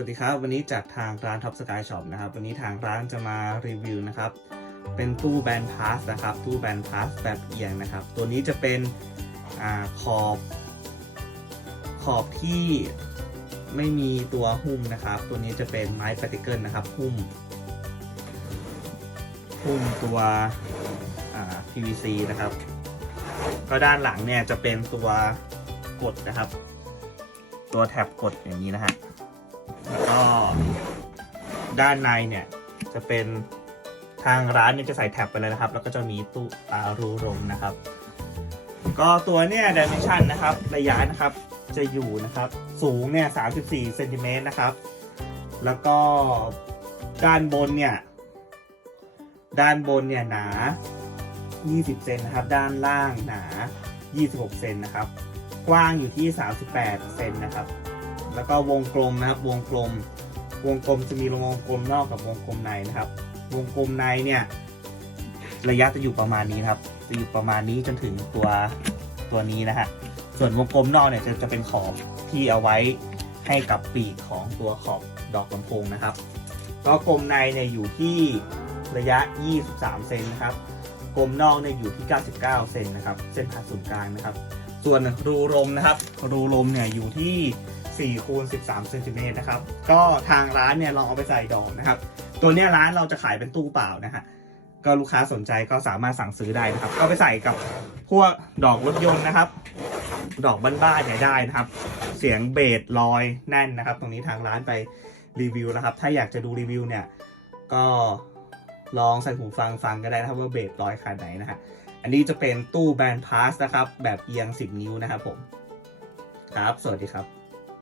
วัสดีครับ วันนี้จากทางร้าน Top Sky Shop นะครับ วันนี้ทางร้านจะมารีวิวนะครับ เป็นตู้แบนพาสนะครับ ตู้แบนพาสแบบเอียงนะครับ ตัวนี้จะเป็นอขอบขอบที่ไม่มีตัวหุ้มนะครับ ตัวนี้จะเป็นไม้ปฏิเกิลนะครับ หุ้ม หุ้มตัว PVC นะครับ ก็ด้านหลังเนี่ยจะเป็นตัวกดนะครับ ตัวแท็บกดอย่างนี้นะฮะ ด้านในเนี่ยจะเป็นทางร้านเนี่ยจะใส่แท็บไปเลยนะครับ แล้วก็จะมีตู้อารูลมนะครับ ก็ตัวเนี่ยดิเมนชันนะครับ ระยะนะครับจะอยู่นะครับ สูงเนี่ย34เซนติเมตรนะครับ แล้วก็ด้านบนเนี่ย ด้านบนเนี่ยหนา 20 เซนนะครับ ด้านล่างหนา 26 เซนนะครับ กว้างอยู่ที่ 38 เซนนะครับ แล้วก็วงกลมนะครับ วงกลม วงกลมจะมีวงกลมนอกกับวงกลมในนะครับ วงกลมในเนี่ยระยะจะอยู่ประมาณนี้ครับ จะอยู่ประมาณนี้จนถึงตัวตัวนี้นะฮะส่วนวงกลมนอกเนี่ยจะจะเป็นขอบที่เอาไว้ให้กับปีกของตัวขอบดอกลำโพงนะครับก็กลมในเนี่ยอยู่ที่ระยะ 23 เซนนะครับกลมนอกเนี่ยอยู่ที่ 99 เซนนะครับ เส้นผ่าศูนย์กลางนะครับ ส่วนรูลมนะครับ รูลมเนี่ยอยู่ที่ 4คูณ13เซนติเมตรนะครับก็ทางร้านเนี่ยลองเอาไปใส่ดอกนะครับตัวเนี้ยร้านเราจะขายเป็นตู้เปล่านะฮะก็ลูกค้าสนใจก็สามารถสั่งซื้อได้นะครับก็ไปใส่กับพวกดอกรถยนต์นะครับ ดอกบ้านๆเนี่ยได้นะครับ เสียงเบสลอยแน่นนะครับ ตรงนี้ทางร้านไปรีวิวนะครับ ถ้าอยากจะดูรีวิวเนี่ยก็ลองใส่หูฟังฟังก็ได้นะครับว่าเบสลอยขนาดไหนนะฮะอันนี้จะเป็นตู้แบนพาสนะครับ แบบเอียง 10 นิ้วนะครับผม ครับ สวัสดีครับ